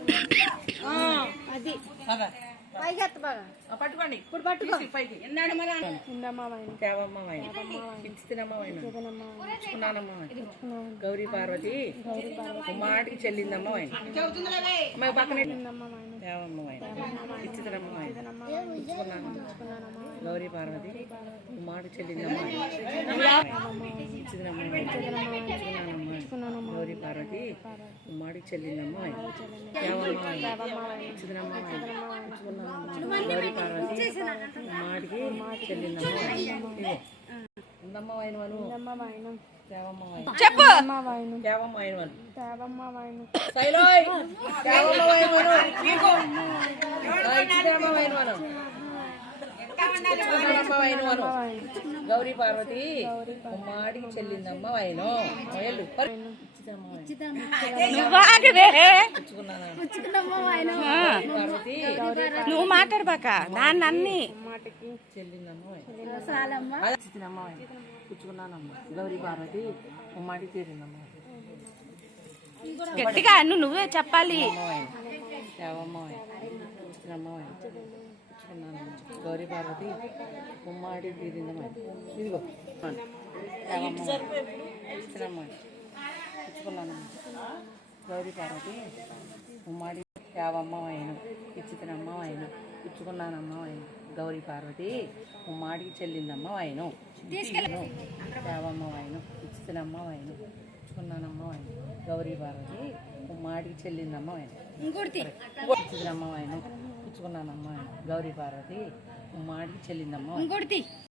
అది పైకి ఎత్త బాగా పట్టుకోండి. ఇప్పుడు పట్టుకో పైకి. ఎన్నాడు మరి ఉండమ్మ వైన్ తేవమ్మ వైన్ ఇచ్చినమ్మ వైన్ ఇచ్చుకున్నానమ్మ వైన్ గౌరీ పార్వతి మాటికి చెల్లిందమ్మ వైన్ పక్కన తేవమ్మ వైన్ ఇచ్చినమ్మ వైన్ ఇచ్చుకున్నాను గౌరీ పార్వతి మాటికి చెల్లిందమ్మ ఇచ్చినమ్మ వైన్ ఇచ్చుకున్నానమ్మ గౌరీ పార్వతి మాటికి చెల్లిందమ్మ వైన్ తేవమ్మ వైన్ ఇచ్చినమ్మ వైన్ గౌరీ పార్వతి మాడికి చెల్లిందమ్మ ఉందమ్మ వైన్ వను తేవమ్మ వైన్ చెప్పు తేవమ్మ వైన్ వను తేవమ్మ వైన్ సైలోయ్ తేవమ్మ వైన్ వను ఇచ్చినమ్మ వైన్ వను ఇచ్చుకున్నానమ్మ వైన్ వను గౌరీ పార్వతి మాడికి చెల్లిందమ్మ వైను నువ్వు మాట్లాడబాక దాన్ని అన్ని పుచ్చుకున్నానమ్మ గౌరీ పార్వతి ఉమ్మాడి తీరిందమ్మ గట్టిగా నువ్వే చెప్పాలి గౌరీ పార్వతి ఉమ్మాడి తీరిందమ్మ ఇదిగో పుచ్చుకున్నానమ్మ గౌరీ పార్వతి ఉమ్మాడి యావమ్మ వైను ఇచ్చితనమ్మ వైను పుచ్చుకున్నానమ్మ వైను గౌరీ పార్వతి ఉమ్మాడికి చెల్లిందమ్మ వైను యావమ్మ వైను ఇచ్చితనమ్మ వైను పుచ్చుకున్నానమ్మ వైను గౌరీ పార్వతి ఉమ్మాడికి చెల్లిందమ్మ వైను ఇచ్చితనమ్మ వైను పుచ్చుకున్నానమ్మ వైను గౌరీ పార్వతి ఉమ్మాడికి చెల్లిందమ్మ